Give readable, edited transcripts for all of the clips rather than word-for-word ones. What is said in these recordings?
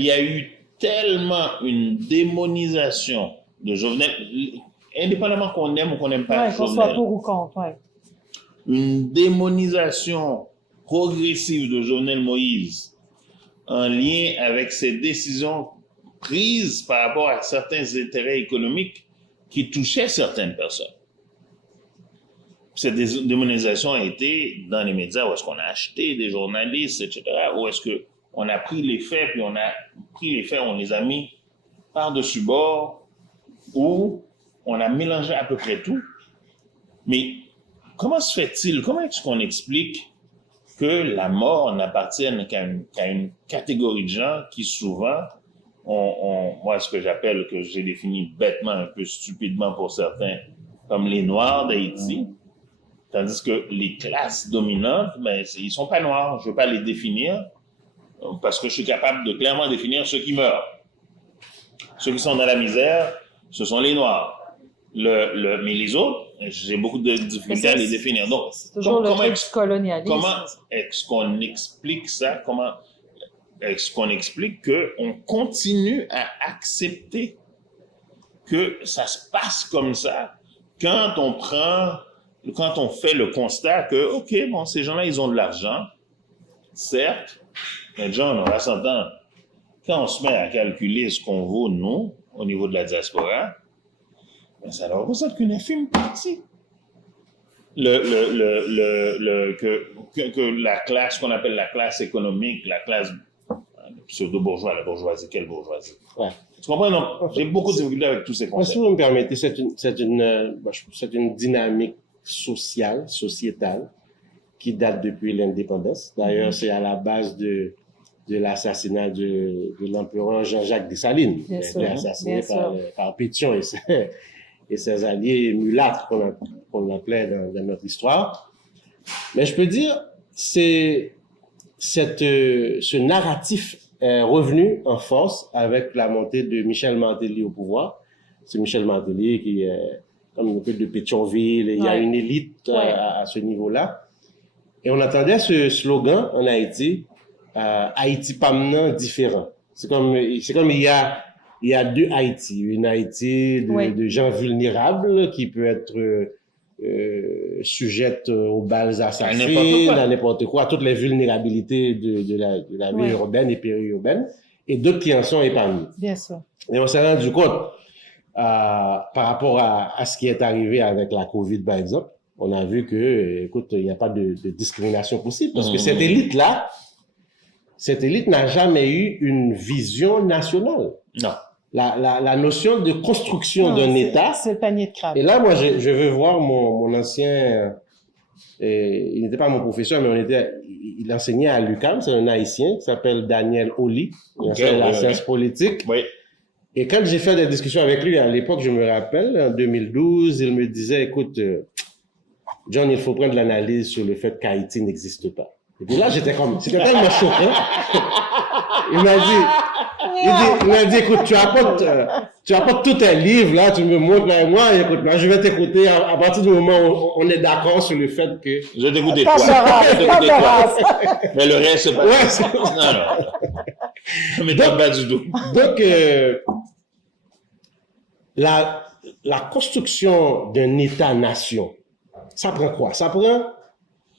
il y a eu tellement une démonisation de Jovenel, indépendamment qu'on aime ou qu'on n'aime pas qu'on Jovenel, soit pour ou contre, une démonisation progressive de Jovenel Moïse en lien avec ses décisions prises par rapport à certains intérêts économiques qui touchaient certaines personnes. Cette démonisation a été dans les médias où est-ce qu'on a acheté des journalistes, etc., où est-ce qu'on a pris les faits, puis on les a mis par-dessus bord, où on a mélangé à peu près tout. Mais comment se fait-il, comment est-ce qu'on explique que la mort n'appartienne qu'à une catégorie de gens qui souvent, moi ce que j'appelle, que j'ai défini bêtement, un peu stupidement pour certains, comme les Noirs d'Haïti, tandis que les classes dominantes, ben, ils ne sont pas noirs, je ne veux pas les définir, parce que je suis capable de clairement définir ceux qui meurent. Ceux qui sont dans la misère, ce sont les Noirs. Mais les autres, j'ai beaucoup de difficultés à les définir. Donc, c'est toujours le truc du colonialisme. Comment est-ce qu'on explique ça? Comment est-ce qu'on explique qu'on continue à accepter que ça se passe comme ça quand on fait le constat que, OK, bon, ces gens-là, ils ont de l'argent, certes, mais John, on va s'entendre, quand on se met à calculer ce qu'on vaut, nous, au niveau de la diaspora, ben, ça ne représente qu'une infime partie. Que la classe, qu'on appelle la classe économique, la classe pseudo-bourgeois, la bourgeoisie, quelle bourgeoisie? Ouais. Tu comprends? Donc, j'ai beaucoup de difficultés avec tous ces concepts. Si vous me permettez, c'est une dynamique sociale, sociétale, qui date depuis l'indépendance. D'ailleurs, c'est à la base de l'assassinat de l'empereur Jean-Jacques Dessalines. Il a été assassiné par Pétion et ses alliés mulâtres, qu'on appelait dans notre histoire. Mais je peux dire, ce narratif est revenu en force avec la montée de Michel Martelly au pouvoir. C'est Michel Martelly qui est comme un peu de Pétionville, il y a une élite à ce niveau-là. Et on entendait ce slogan en Haïti, Haïti pas maintenant différent. C'est comme il y a deux Haïti. Une Haïti de gens vulnérables qui peut être sujette aux balles assassines, à n'importe quoi, à toutes les vulnérabilités de la vie urbaine et périurbaine, et d'autres qui en sont épargnés. Bien sûr. Et on s'est rendu compte, par rapport à ce qui est arrivé avec la COVID, par exemple, on a vu que, écoute, il n'y a pas de discrimination possible, parce que cette élite n'a jamais eu une vision nationale. Non. La notion de construction d'un État. C'est le panier de crabe. Et là, moi, je veux voir mon ancien, il n'était pas mon professeur, mais il enseignait à l'UQAM, c'est un Haïtien qui s'appelle Daniel Oli, il enseigne la science politique. Oui. Et quand j'ai fait des discussions avec lui, à l'époque, je me rappelle, en 2012, il me disait, écoute, John, il faut prendre l'analyse sur le fait qu'Haïti n'existe pas. Et puis là, c'était tellement choquant. Il m'a dit, écoute, tu apportes tous tes livres, là, tu me montres, là, moi, écoute, là, je vais t'écouter à partir du moment où on est d'accord sur le fait que... Je vais t'écouter toi. Mais le reste, c'est pas... Non. Mais donc, pas du tout. Donc, la construction d'un État-nation, ça prend quoi? Ça prend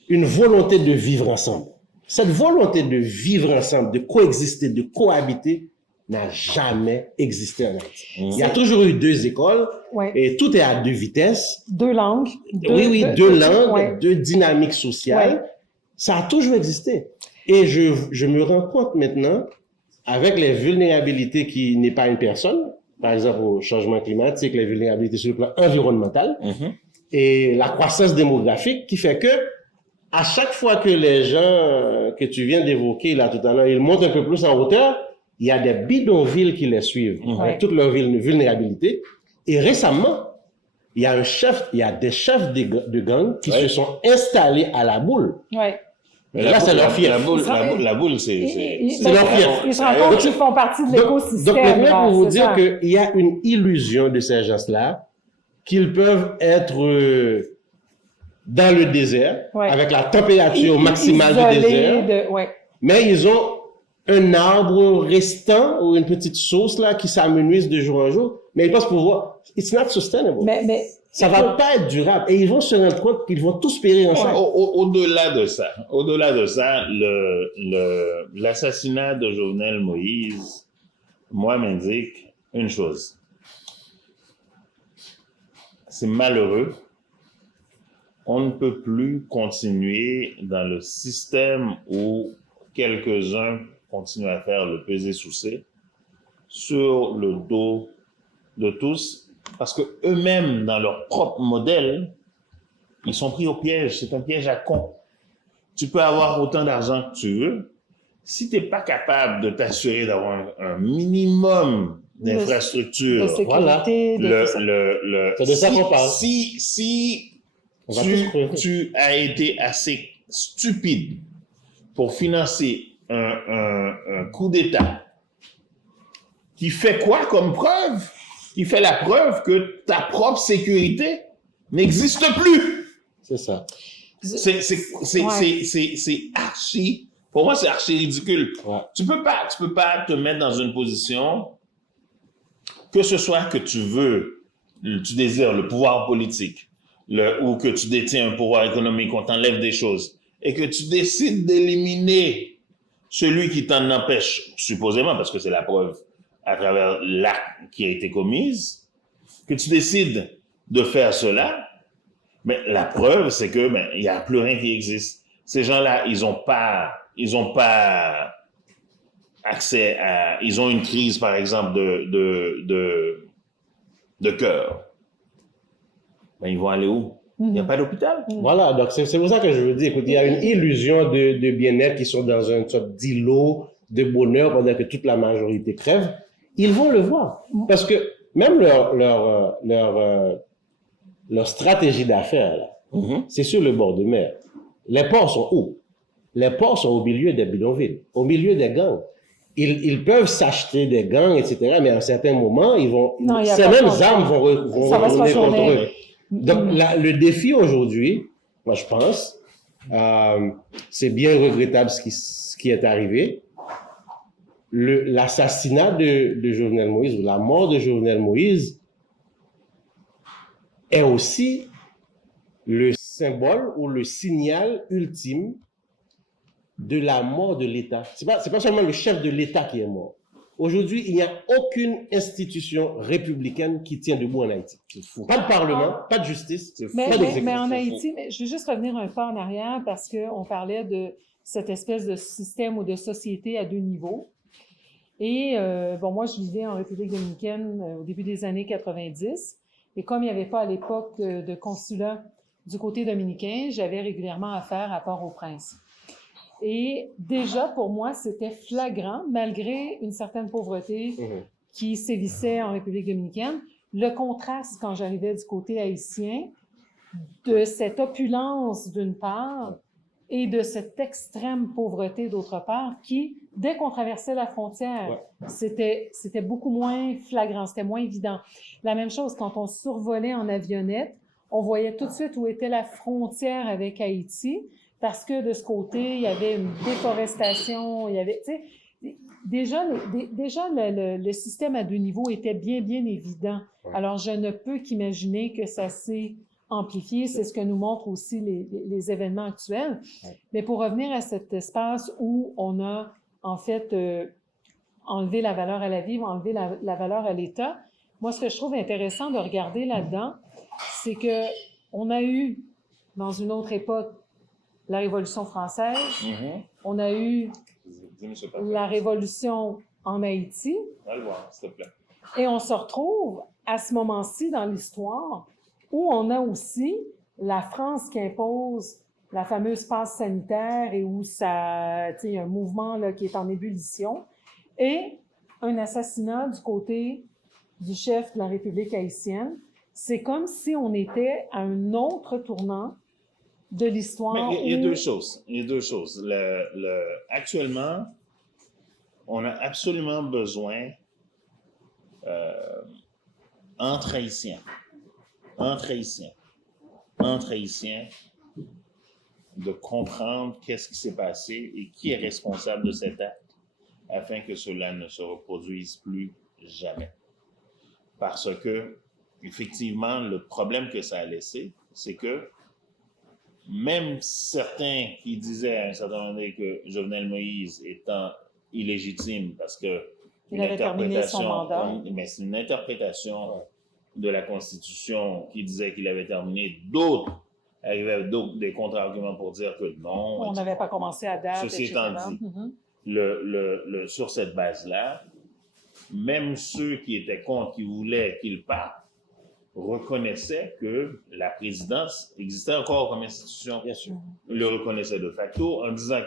une volonté de vivre ensemble. Cette volonté de vivre ensemble, de coexister, de cohabiter, n'a jamais existé en Haïti. Il y a toujours eu deux écoles, et tout est à deux vitesses. Deux langues. Deux langues, deux dynamiques sociales. Ça a toujours existé. Et je me rends compte maintenant, avec les vulnérabilités qui n'est pas une personne, par exemple au changement climatique, les vulnérabilités sur le plan environnemental, et la croissance démographique qui fait que à chaque fois que les gens que tu viens d'évoquer là tout à l'heure, ils montent un peu plus en hauteur, il y a des bidonvilles qui les suivent, avec toute leur vulnérabilité. Et récemment, il y a des chefs de gang qui se sont installés à la boule. Mais là, c'est leur fief. La boule, c'est leur fief. Ils se rendent compte qu'ils font partie de l'écosystème. Donc maintenant, pour vous dire qu'il y a une illusion de ces gens-là, qu'ils peuvent être dans le désert, avec la température maximale du désert, mais ils ont un arbre restant ou une petite sauce là qui s'amenuise de jour en jour, mais ils pensent pouvoir. It's not sustainable. Mais ça va pas être durable. Et ils vont se rendre compte qu'ils vont tous périr ensemble. Au-delà de ça, l'assassinat de Jovenel Moïse, moi, m'indique une chose. C'est malheureux. On ne peut plus continuer dans le système où quelques-uns continuent à faire le pesé soucé sur le dos de tous, parce que eux-mêmes, dans leur propre modèle, ils sont pris au piège. C'est un piège à con. Tu peux avoir autant d'argent que tu veux. Si tu n'es pas capable de t'assurer d'avoir un minimum d'infrastructure, de sécurité, c'est de ça qu'on parle. Si tu as été assez stupide pour financer un coup d'État qui fait quoi comme preuve? Qui fait la preuve que ta propre sécurité n'existe plus. C'est ça. C'est archi, pour moi c'est archi ridicule. Ouais. Tu peux pas te mettre dans une position, que ce soit que tu désires le pouvoir politique, ou que tu détiens un pouvoir économique, on t'enlève des choses, et que tu décides d'éliminer celui qui t'en empêche, supposément, parce que c'est la preuve à travers l'acte qui a été commise, que tu décides de faire cela, mais la preuve, c'est que il y a plus rien qui existe. Ces gens-là, ils ont pas accès à, ils ont une crise, par exemple, de cœur. Ils vont aller où? Il n'y a pas d'hôpital. Voilà, donc c'est pour ça que je veux dire, écoute, il y a une illusion de bien-être qui sont dans une sorte d'îlot de bonheur pendant que toute la majorité crève. Ils vont le voir. Parce que même leur stratégie d'affaires, c'est sur le bord de mer. Les ports sont où? Les ports sont au milieu des bidonvilles, au milieu des gangs. Ils peuvent s'acheter des gangs, etc., mais à un certain moment, ces mêmes armes vont retourner contre eux. Donc, le défi aujourd'hui, moi je pense, c'est bien regrettable ce qui est arrivé. L'assassinat de Jovenel Moïse, ou la mort de Jovenel Moïse, est aussi le symbole ou le signal ultime de la mort de l'État. C'est pas seulement le chef de l'État qui est mort. Aujourd'hui, il n'y a aucune institution républicaine qui tient debout en Haïti. Pas de parlement, pas de justice, mais en Haïti, je veux juste revenir un pas en arrière parce qu'on parlait de cette espèce de système ou de société à deux niveaux. Et moi, je vivais en République dominicaine au début des années 90. Et comme il n'y avait pas à l'époque de consulat du côté dominicain, j'avais régulièrement affaire à Port-au-Prince. Et déjà, pour moi, c'était flagrant, malgré une certaine pauvreté qui sévissait en République dominicaine, le contraste quand j'arrivais du côté haïtien de cette opulence d'une part et de cette extrême pauvreté d'autre part qui, dès qu'on traversait la frontière, c'était beaucoup moins flagrant, c'était moins évident. La même chose, quand on survolait en avionnette, on voyait tout de suite où était la frontière avec Haïti, parce que de ce côté, il y avait une déforestation, il y avait, tu sais, déjà le système à deux niveaux était bien évident. Alors, je ne peux qu'imaginer que ça s'est amplifié. C'est ce que nous montrent aussi les événements actuels. Mais pour revenir à cet espace où on a, en fait, enlevé la valeur à la vie, enlevé la valeur à l'État, moi, ce que je trouve intéressant de regarder là-dedans, c'est que on a eu, dans une autre époque, la Révolution française, on a eu la Révolution en Haïti, Allez voir, s'il te plaît. et on se retrouve à ce moment-ci dans l'histoire où on a aussi la France qui impose la fameuse passe sanitaire et où ça, tu sais, il y a un mouvement là, qui est en ébullition, et un assassinat du côté du chef de la République haïtienne. C'est comme si on était à un autre tournant de l'histoire. Mais il y a deux choses. Actuellement, on a absolument besoin, entre Haïtiens, de comprendre qu'est-ce qui s'est passé et qui est responsable de cet acte afin que cela ne se reproduise plus jamais. Parce que, effectivement, le problème que ça a laissé, c'est que même certains qui disaient à un certain moment que Jovenel Moïse étant illégitime parce que il avait terminé son mandat. Mais c'est une interprétation de la Constitution qui disait qu'il avait terminé. D'autres arrivaient avec des contre-arguments pour dire que non. On n'avait pas commencé à date, Ceci etc. étant dit, sur cette base-là, même ceux qui étaient contre, qui voulaient qu'il parte, reconnaissaient que la présidence existait encore comme institution. Bien sûr. Le reconnaissait de facto en disant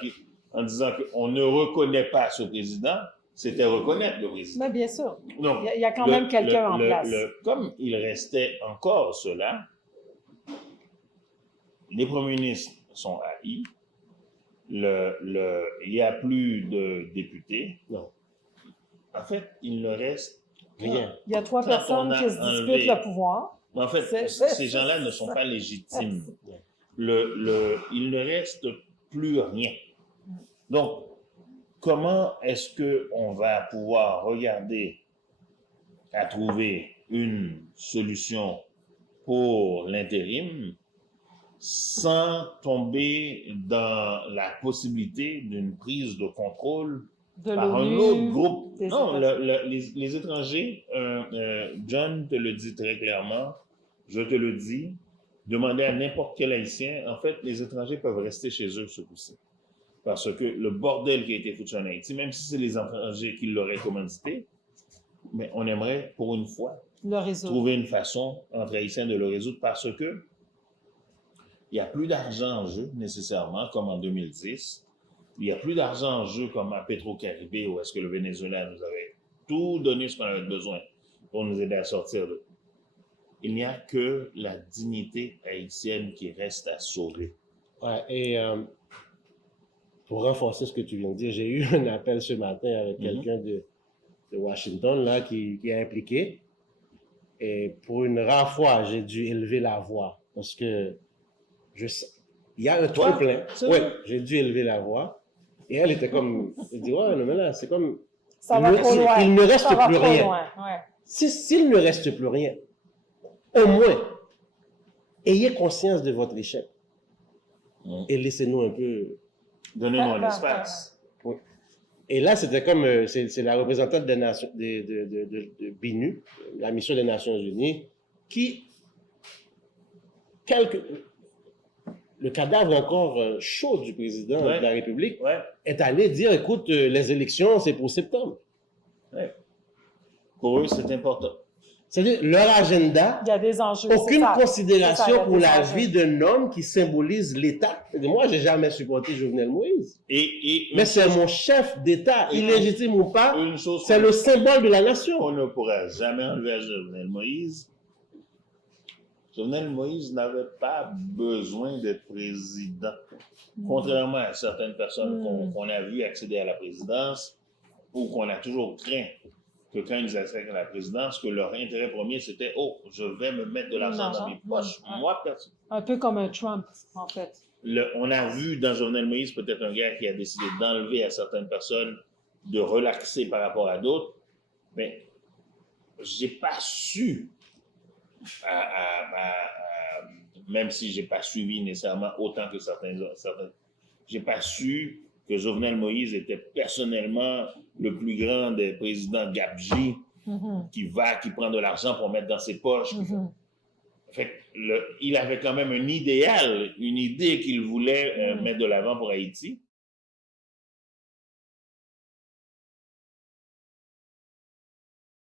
qu'on ne reconnaît pas ce président, c'était reconnaître le président. Mais bien sûr. Donc, il y a quand même quelqu'un en place. Comme il restait encore cela, les premiers ministres sont haïs, il n'y a plus de députés. Non. En fait, il ne reste rien. Il y a 3 personnes qui se disputent le pouvoir. En fait, ces gens-là ne sont pas légitimes. Il ne reste plus rien. Donc, comment est-ce qu'on va pouvoir regarder à trouver une solution pour l'intérim sans tomber dans la possibilité d'une prise de contrôle par un autre groupe? Non, les étrangers, John te le dit très clairement, je te le dis, demandez à n'importe quel haïtien, en fait, les étrangers peuvent rester chez eux ce coup-ci. Parce que le bordel qui a été foutu en Haïti, même si c'est les étrangers qui l'auraient commandité, mais on aimerait, pour une fois, trouver une façon entre Haïtiens de le résoudre parce que il n'y a plus d'argent en jeu, nécessairement, comme en 2010. Il n'y a plus d'argent en jeu comme à Petro-Caribé, où est-ce que le Venezuela nous avait tout donné ce qu'on avait besoin pour nous aider à sortir de. Il n'y a que la dignité haïtienne qui reste à sauver. Ouais, et pour renforcer ce que tu viens de dire, j'ai eu un appel ce matin avec quelqu'un de Washington là, qui est impliqué. Et pour une rare fois, j'ai dû élever la voix parce que il y a un truc plein. Oui, j'ai dû élever la voix. Et elle était comme, elle dit, ouais, non, mais là, c'est comme, ça va trop loin. Il ne reste ça plus rien. Ouais. S'il ne reste plus rien, au moins, ayez conscience de votre échec. Et laissez-nous un peu. Donnez-nous un espace. Oui. Et là, c'était comme, c'est la représentante des nations, de BINU, la mission des Nations Unies, qui, le cadavre encore chaud du président de la République est allé dire, écoute, les élections, c'est pour septembre. Ouais. Pour eux, c'est important. C'est-à-dire, leur agenda, il y a des enjeux, aucune considération pour la vie d'un homme qui symbolise l'État. Moi, j'ai jamais supporté Jovenel Moïse. Mais c'est mon chef d'État, illégitime ou pas, c'est le symbole de la nation. On ne pourra jamais enlever à Jovenel Moïse. Jovenel Moïse n'avait pas besoin d'être président. Contrairement à certaines personnes qu'on a vues accéder à la présidence ou qu'on a toujours craint que quand ils accèdent à la présidence, que leur intérêt premier, c'était « Oh, je vais me mettre de l'argent dans mes poches. » Moi, personne. Un peu comme un Trump, en fait. On a vu dans Jovenel Moïse peut-être un gars qui a décidé d'enlever à certaines personnes, de relaxer par rapport à d'autres, mais j'ai pas su, même si j'ai pas suivi nécessairement autant que certains, j'ai pas su que Jovenel Moïse était personnellement le plus grand des présidents Gabji, qui prend de l'argent pour mettre dans ses poches. Fait il avait quand même un idéal, une idée qu'il voulait mettre de l'avant pour Haïti.